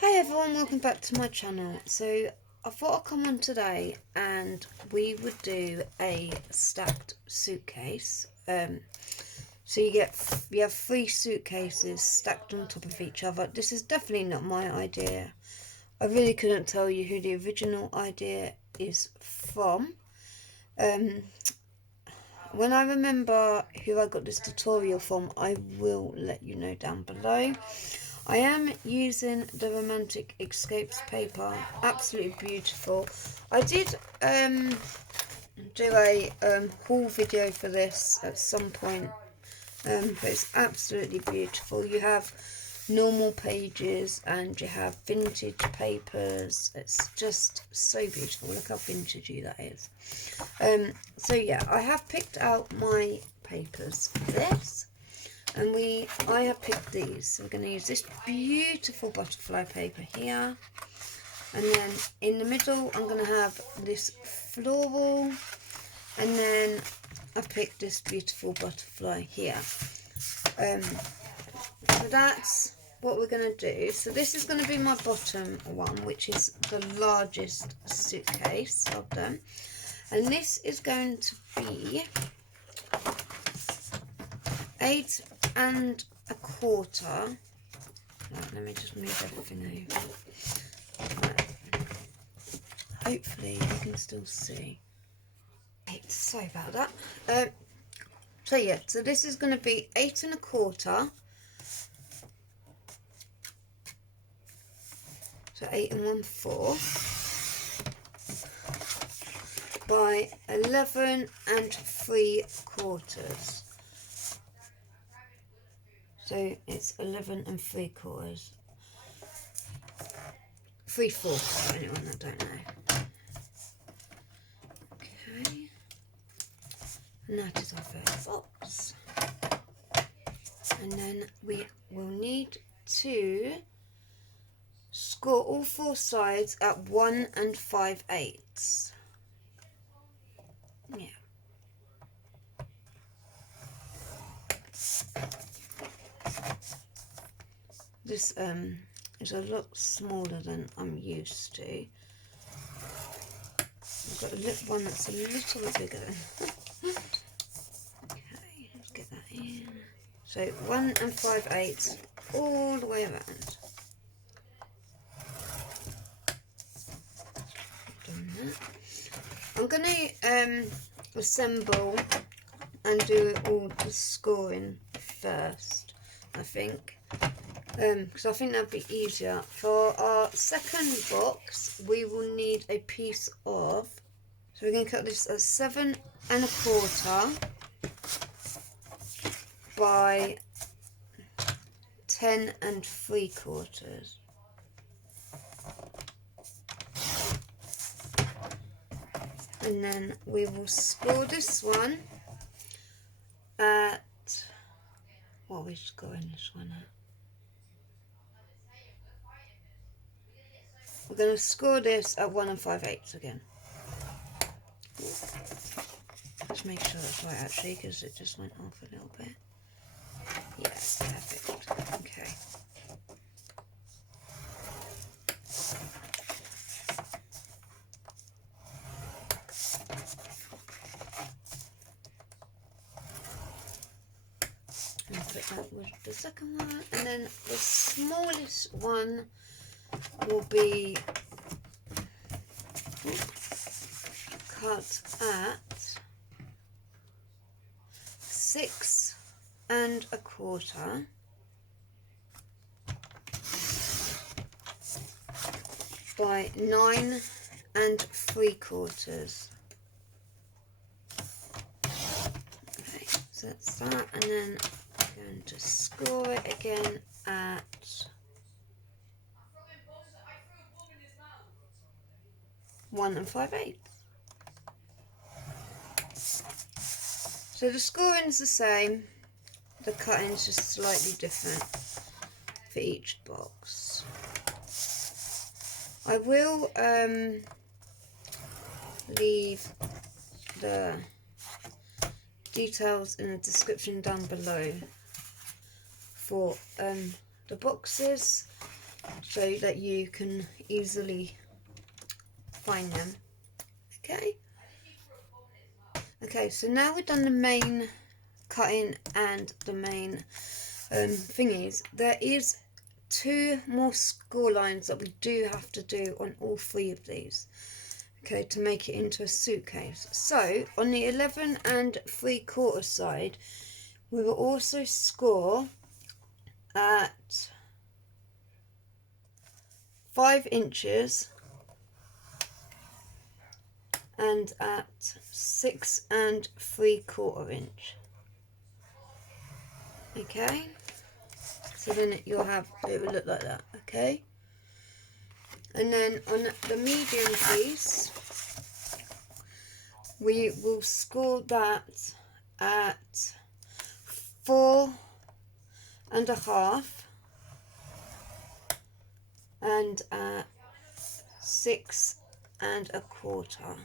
Hi everyone, welcome back to my channel. So I thought I'd come on today and we would do a stacked suitcase. So you have three suitcases stacked on top of each other. This is definitely not my idea. I really couldn't tell you who the original idea is from. When I remember who I got this tutorial from, I will let you know down below. I am using the Romantic Escapes paper, absolutely beautiful. I did do a haul video for this at some point, but it's absolutely beautiful. You have normal pages and you have vintage papers. It's just so beautiful. Look how vintagey that is. So yeah, I have picked out my papers for this. And I have picked these. So we're going to use this beautiful butterfly paper here. And then in the middle, I'm going to have this floral. And then I've picked this beautiful butterfly here. So that's what we're going to do. So this is going to be my bottom one, which is the largest suitcase of them. And this is going to be 8 1/4. Right, let me just move everything over. Right. Hopefully you can still see. Sorry about that. So yeah, so this is going to be 8 1/4. So 8 1/4 by 11 3/4. So it's 11 3/4. 3/4 for anyone that don't know. Okay. And that is our first box. And then we will need to score all four sides at 1 5/8. Yeah. This is a lot smaller than I'm used to. I've got a one that's a little bit bigger than. Okay, let's get that in. So 1 5/8 all the way around. Done that. I'm going to assemble and do all the scoring first, I think. Because I think that'd be easier. For our second box, we will need a piece of, so we're going to cut this at 7 1/4 by 10 3/4. And then we will score this one at, what are we scoring this one at? We're going to score this at 1 5/8 again. Let's make sure that's right actually, because it just went off a little bit. Yeah, perfect. Okay. And put that with the second one, and then the smallest one will be cut at 6 1/4 by 9 3/4. Okay, so that's that, and then I'm going to score it again at 1 5/8. So the scoring's the same, the cutting's just slightly different for each box. I will leave the details in the description down below for the boxes. so that you can easily find them. Okay, so now we've done the main cutting and the main thingies. There is 2 more score lines that we do have to do on all 3 of these, okay, to make it into a suitcase. So on the 11 3/4 side, we will also score at 5 inches and at 6 3/4 inch. Okay, so then you'll have, it will look like that. Okay, and then on the medium piece, we will score that at 4 1/2 and at 6 1/4.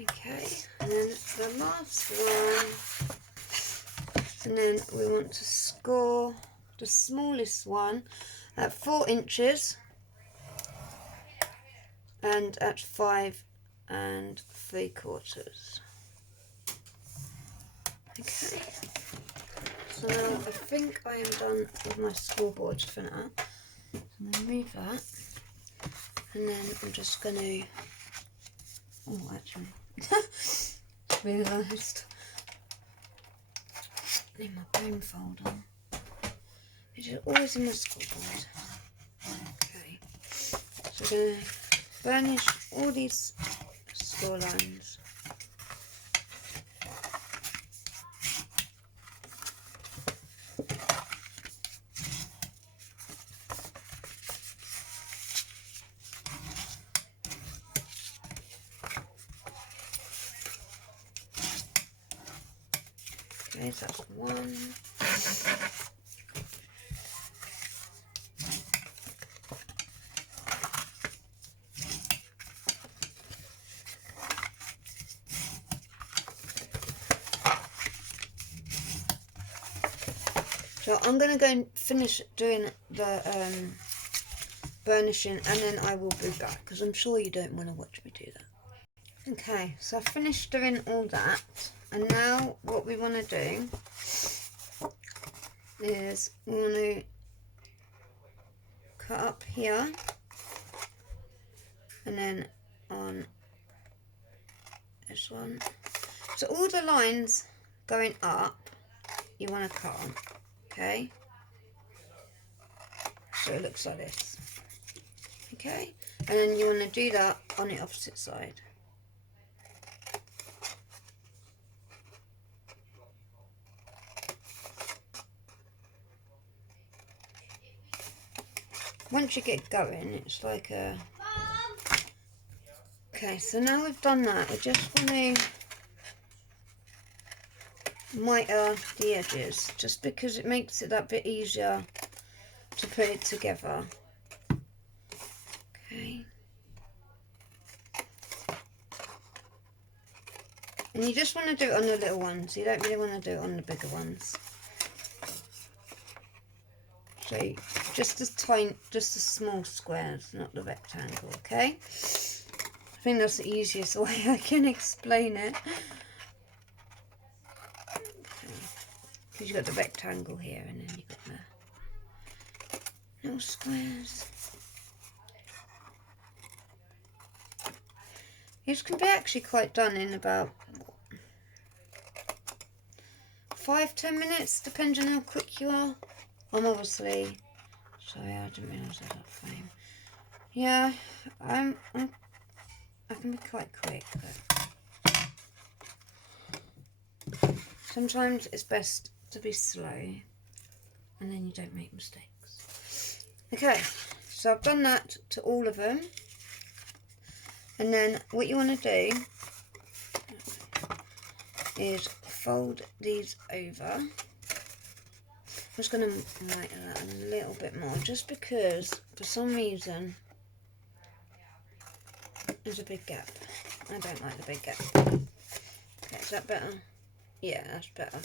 Okay, and then the last one, and then we want to score the smallest one at 4 inches and at 5 3/4. Okay, so now I think I am done with my scoreboard for now. So I'm going to move that, and then I'm just going to, oh actually, realised I need my bone folder, which is always in my scoreboard. Okay, so we're going to burnish all these score lines. Okay, so that's 1. So I'm going to go and finish doing the burnishing, and then I will be back, because I'm sure you don't want to watch me do that. Okay, so I've finished doing all that, and now what we want to do is we want to cut up here, and then on this one. So all the lines going up, you want to cut on, okay? So it looks like this, okay? And then you want to do that on the opposite side. Once you get going, it's like a... Okay, so now we've done that, I just want to miter the edges, just because it makes it that bit easier to put it together. Okay. And you just want to do it on the little ones, you don't really want to do it on the bigger ones. So just the small squares, not the rectangle, okay? I think that's the easiest way I can explain it. Because you've got the rectangle here, and then you've got the little squares. These can be actually quite done in about 5-10 minutes, depending on how quick you are. I'm obviously, sorry, I didn't realise I was that frame. Yeah, I can be quite quick, but sometimes it's best to be slow, and then you don't make mistakes. Okay, so I've done that to all of them, and then what you want to do is fold these over. I'm just going to miter that a little bit more, just because for some reason there's a big gap. I don't like the big gap. Okay, is that better? Yeah, that's better.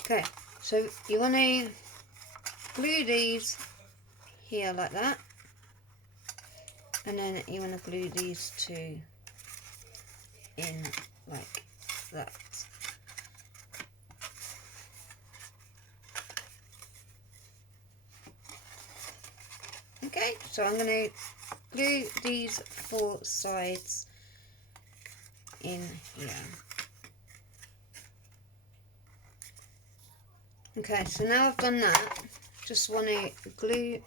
Okay, so you want to glue these here like that, and then you want to glue these two in like that. Okay, so I'm going to glue these 4 sides in here. Okay, so now I've done that, just want to glue,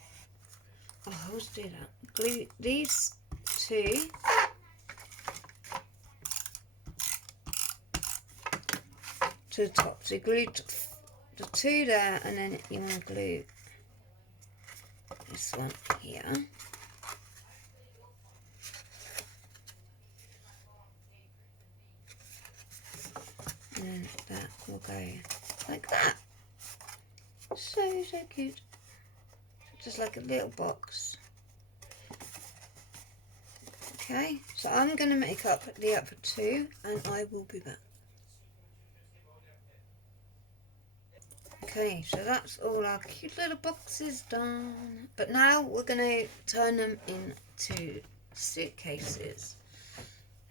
oh, I always do that, glue these 2 to the top. So you glue the 2 there, and then you want to glue this one here. And then that will go like that. So cute. Just like a little box. Okay, so I'm going to make up the upper 2 and I will be back. Okay, so that's all our cute little boxes done. But now we're going to turn them into suitcases.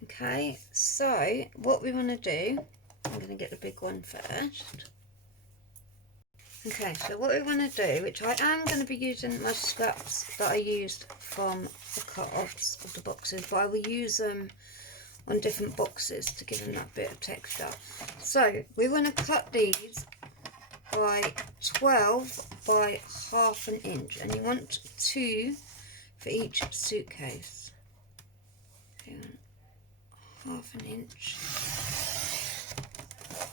Okay, so what we want to do, I'm going to get the big one first. Okay, so what we want to do, which I am going to be using my scraps that I used from the cut-offs of the boxes, but I will use them on different boxes to give them that bit of texture. So we want to cut these by 12 by ½ inch, and you want 2 for each suitcase. So ½ inch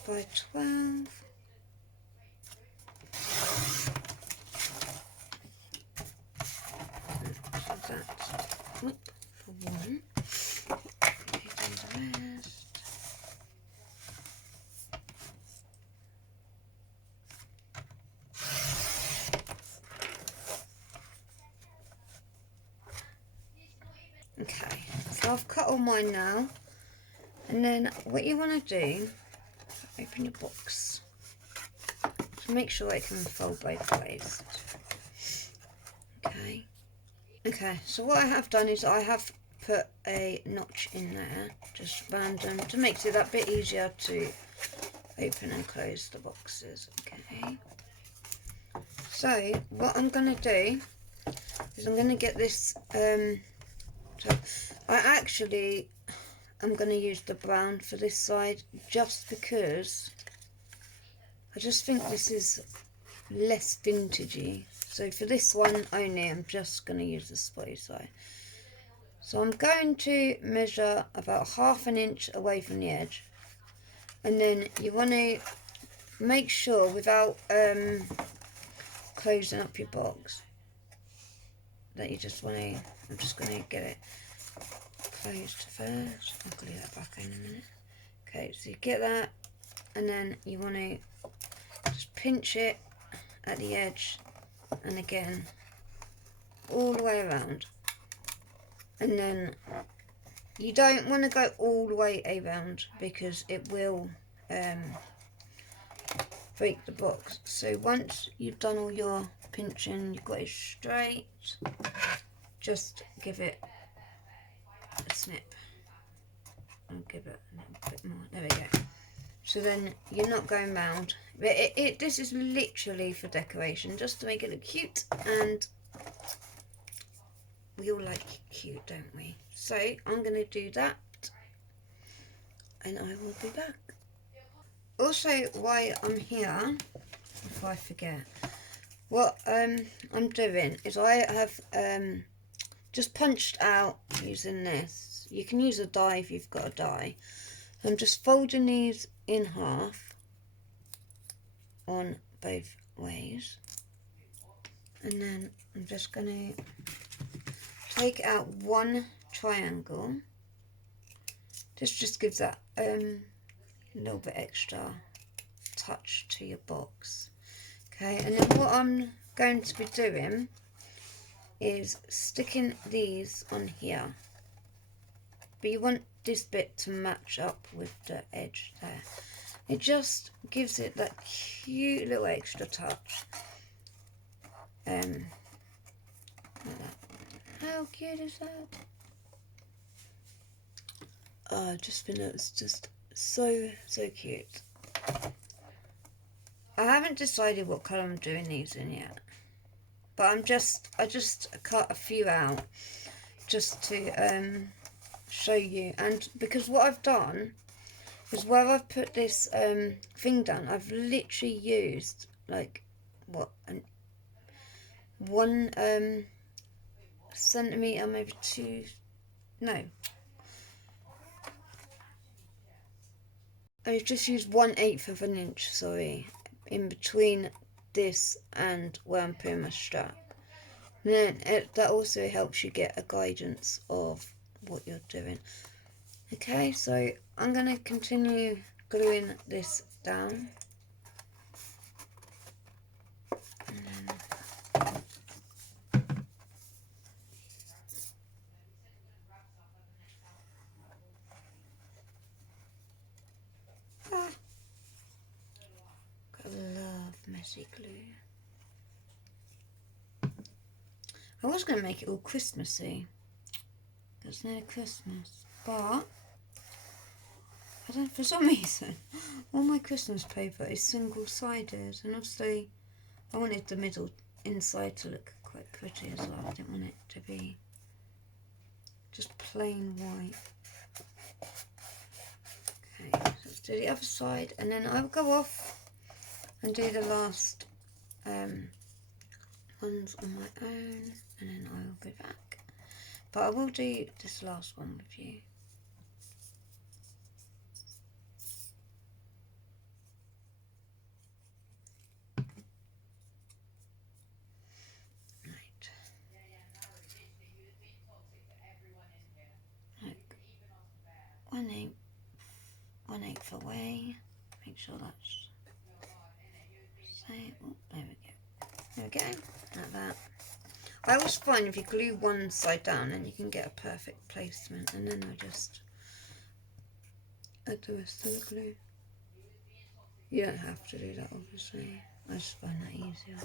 by 12. So that's for 1. Okay, do the rest. Okay, so I've cut all mine now, and then what you want to do, open your box, so make sure it can fold both ways. Okay, so what I have done is I have put a notch in there, just random, to make it that bit easier to open and close the boxes. Okay, so what I'm going to do is I'm going to get this, so I actually am going to use the brown for this side, just because I just think this is less vintagey. So for this one only, I'm just going to use the spotty side. So I'm going to measure about ½ inch away from the edge, and then you want to make sure, without closing up your box, that you just want to, I'm just going to get it closed first. I'll glue that back in a minute. Okay, so you get that, and then you want to just pinch it at the edge, and again all the way around, and then you don't want to go all the way around because it will break the box. So once you've done all your pinching, you've got it straight, just give it a snip and give it a little bit more. There we go. So then you're not going round. But this is literally for decoration, just to make it look cute, and we all like cute, don't we? So I'm going to do that, and I will be back. Also, while I'm here, before I forget, what I'm doing is I have just punched out using this. You can use a die if you've got a die. I'm just folding these in half on both ways, and then I'm just going to take out one triangle. This just gives that little bit extra touch to your box. Okay, and then what I'm going to be doing is sticking these on here, but you want this bit to match up with the edge there. It just gives it that cute little extra touch. How cute is that? Oh, just been it's just so cute. I haven't decided what colour I'm doing these in yet, but I just cut a few out just to show you, and because what I've done is where I've put this thing down, I've literally used like what, 1 centimetre, maybe 2, no, I've just used 1/8 of an inch, sorry, in between this and where I'm putting my strap. And then that also helps you get a guidance of what you're doing. Okay, so I'm going to continue gluing this down. I love messy glue. I was going to make it all Christmassy. It's nearly Christmas, but I don't. For some reason, all my Christmas paper is single-sided, and obviously, I wanted the middle inside to look quite pretty as well. I didn't want it to be just plain white. Okay, so let's do the other side, and then I'll go off and do the last ones on my own, and then I'll go back. But I will do this last one with you. Right. Look, 1/8 away. Make sure that's oh, there we go. There we go, like that. I always find if you glue one side down, then you can get a perfect placement, and then I just add the rest of the glue. You don't have to do that, obviously. I just find that easier.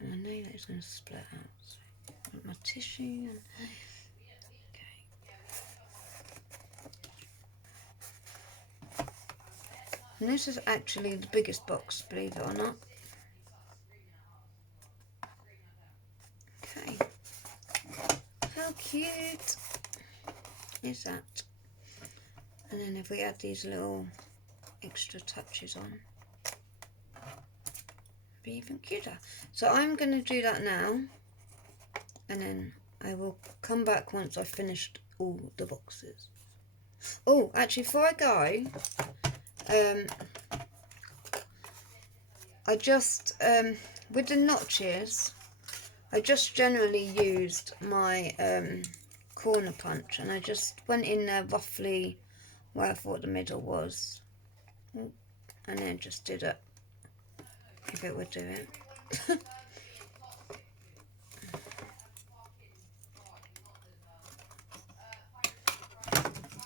And I know that it's going to split out, so I want my tissue and and this is actually the biggest box, believe it or not. Okay. How cute is that? And then if we add these little extra touches on, it'd be even cuter. So I'm going to do that now, and then I will come back once I've finished all the boxes. Oh, actually, before I go, I just, with the notches, I just generally used my corner punch, and I just went in there roughly where I thought the middle was, and then just did it if it would do it.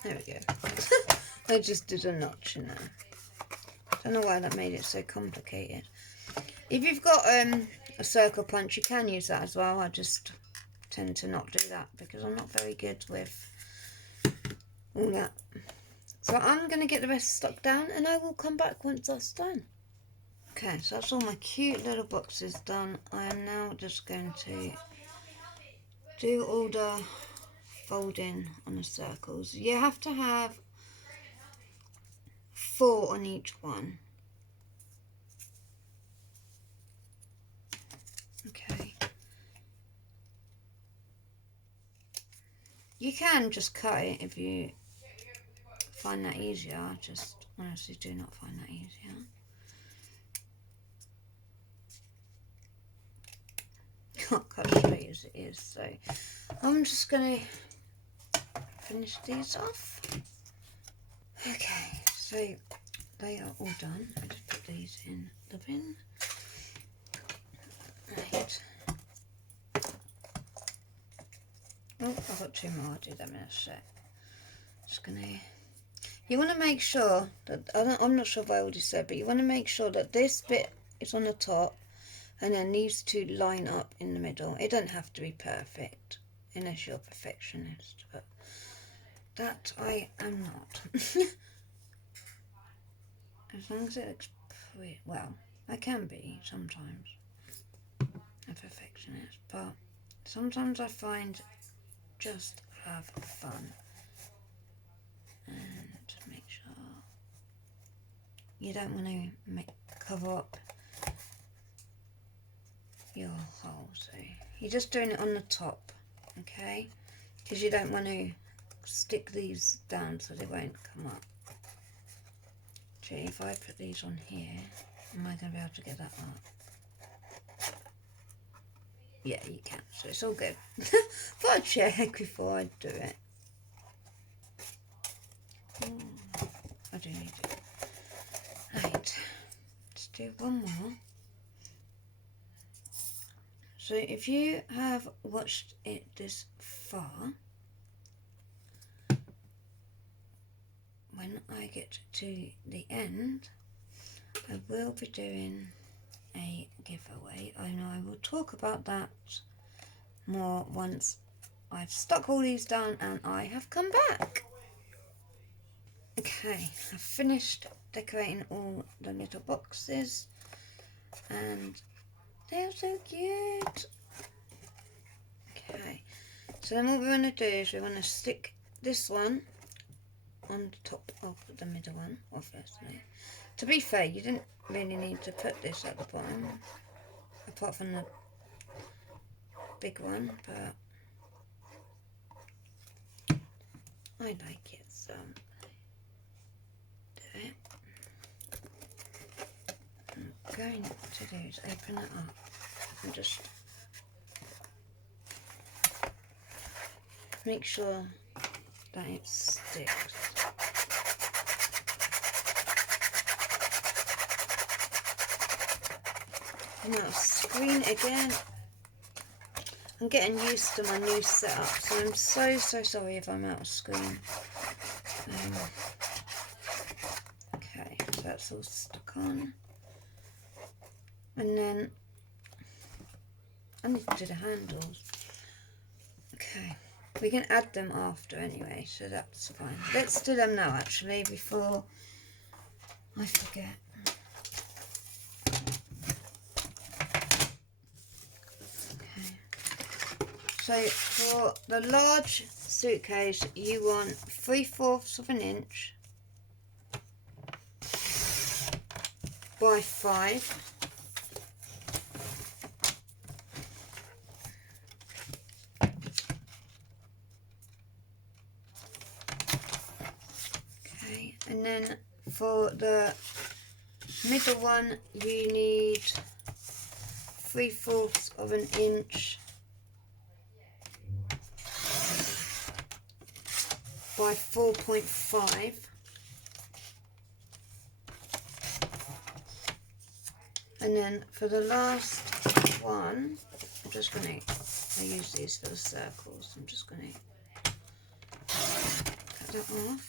There we go. I just did a notch in there. Don't know why that made it so complicated. If you've got a circle punch, you can use that as well. I just tend to not do that because I'm not very good with all that. So I'm going to get the rest stuck down, and I will come back once that's done. Okay, so that's all my cute little boxes done. I am now just going to do all the folding on the circles. You have to have 4 on each one. Okay. You can just cut it if you find that easier. I just honestly do not find that easier. Can't cut straight as it is, so I'm just going to finish these off. Okay, so they are all done. I just put these in the bin. Right. Oh, I've got 2 more. I'll do them in a sec. Just gonna. You want to make sure that I'm not sure if I already said, but you want to make sure that this bit is on the top, and then these two line up in the middle. It doesn't have to be perfect unless you're a perfectionist, but that I am not. As long as it looks pretty, well, I can be sometimes a perfectionist, but sometimes I find just have fun and make sure you don't want to cover up your hole, so you're just doing it on the top, okay, because you don't want to stick these down so they won't come up. Gee, if I put these on here, am I going to be able to get that up? Yeah, you can, so it's all good. Thought I'd check before I do it. I do need it. Right, let's do one more. So if you have watched it this far, when I get to the end, I will be doing a giveaway. I know I will talk about that more once I've stuck all these down and I have come back. Okay, I've finished decorating all the little boxes and they're so cute. Okay, so then what we're going to do is we're going to stick this one on the top of the middle one, obviously. To be fair, you didn't really need to put this at the bottom, apart from the big one, but I like it, so do it. What I'm going to do is open it up and just make sure that it sticks. Now screen again. I'm getting used to my new setup, so I'm so sorry if I'm out of screen. Okay, so that's all stuck on. And then I need to do the handles. Okay, we can add them after anyway, so that's fine. Let's do them now actually before I forget. So for the large suitcase, you want 3/4 of an inch by 5. Okay, and then for the middle one, you need 3/4 of an inch by 4.5. And then for the last one, I'm just going to, I use these little circles, I'm just going to cut that off.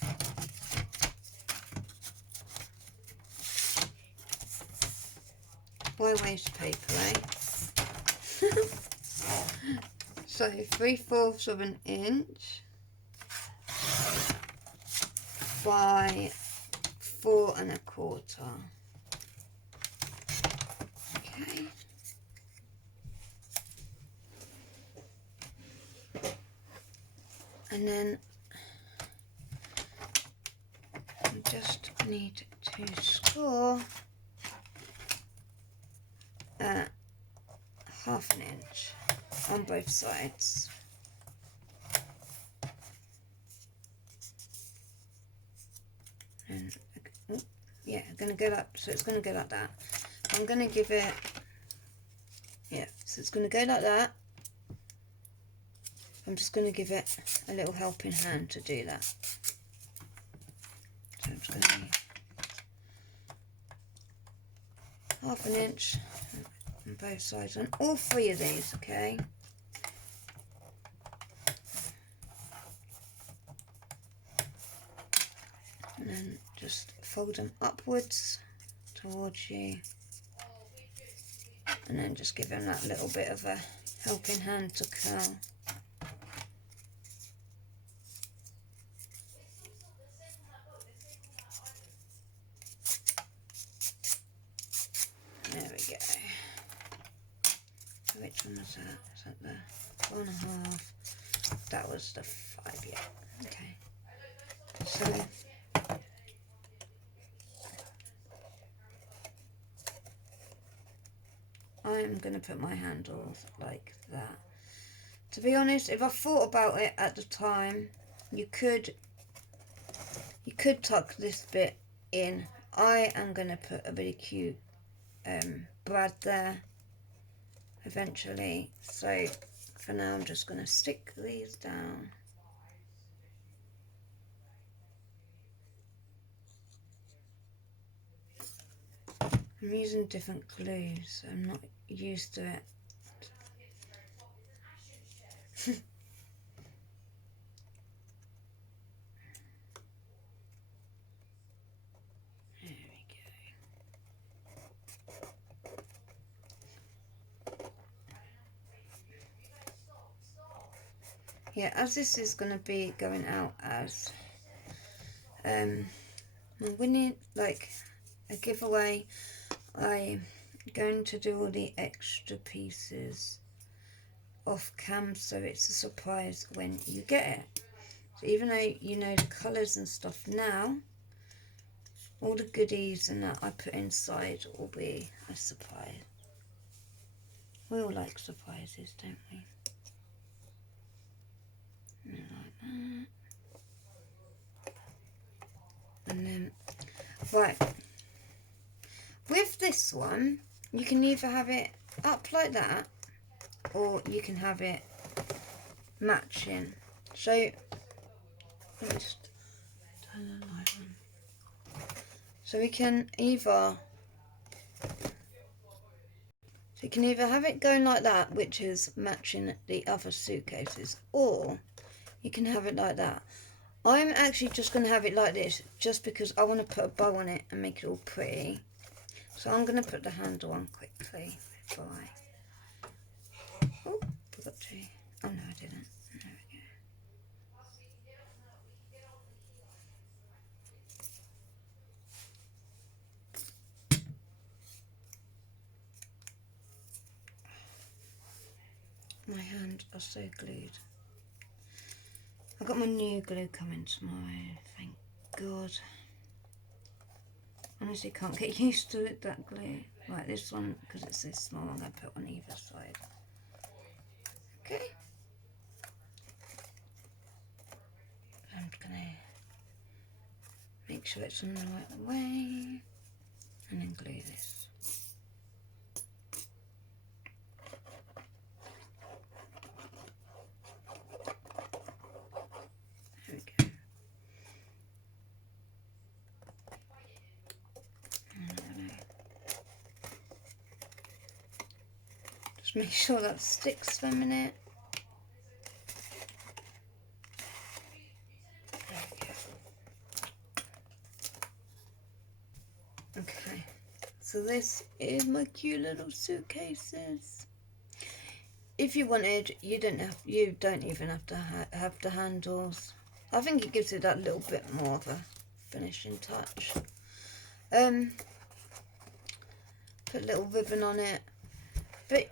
By waste paper, eh? So 3/4 of an inch by 4 1/4. Okay. And then you just need to score 1/2 inch on both sides. And yeah, I'm going to go up, so it's going to go like that. I'm going to give it, yeah, so it's going to go like that. I'm just going to give it a little helping hand to do that. So I'm just going to 1/2 inch on both sides on all 3 of these, okay? And then just fold them upwards towards you. and then just give him that little bit of a helping hand to curl. There we go. Which one was that? Is that the 4.5? That was the 5, yeah. Okay. So I'm going to put my handles like that. To be honest, if I thought about it at the time, you could tuck this bit in. I am going to put a really cute brad there eventually. So for now, I'm just going to stick these down. I'm using different glues, so I'm not used to it. There we go. Yeah, as this is going to be going out as my winning, like a giveaway, I'm going to do all the extra pieces off cam, so it's a surprise when you get it. So even though you know the colours and stuff now, all the goodies and that I put inside will be a surprise. We all like surprises, don't we? Like that. And then, right, with this one, you can either have it up like that, or you can have it matching. So, let me just turn the light on. So you can either have it going like that, which is matching the other suitcases, or you can have it like that. I'm actually just going to have it like this, just because I want to put a bow on it and make it all pretty. So I'm going to put the handle on quickly before I... Oh, forgot to... Oh no, I didn't. There we go. My hands are so glued. I've got my new glue coming tomorrow, thank God. Honestly can't get used to it, that glue. Right, this one, because it's this small, I'm going to put on either side. Okay. I'm going to make sure it's in the right way, and then glue this. There we go. Just make sure that sticks for a minute. There we go. Okay, so this is my cute little suitcases. If you wanted, you don't even have to have the handles. I think it gives it that little bit more of a finishing touch. Put a little ribbon on it. But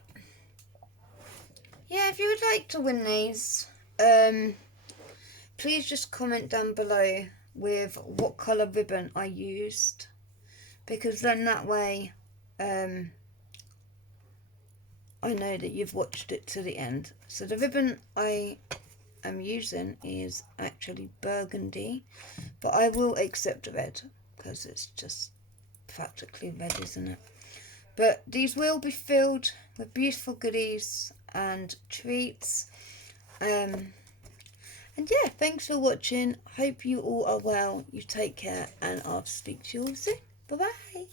yeah, if you would like to win these, please just comment down below with what colour ribbon I used, because then that way I know that you've watched it to the end. So the ribbon I am using is actually burgundy, but I will accept red because it's just practically red, isn't it? But these will be filled with beautiful goodies and treats. And yeah, thanks for watching. Hope you all are well. You take care, and I'll speak to you all soon. Bye bye.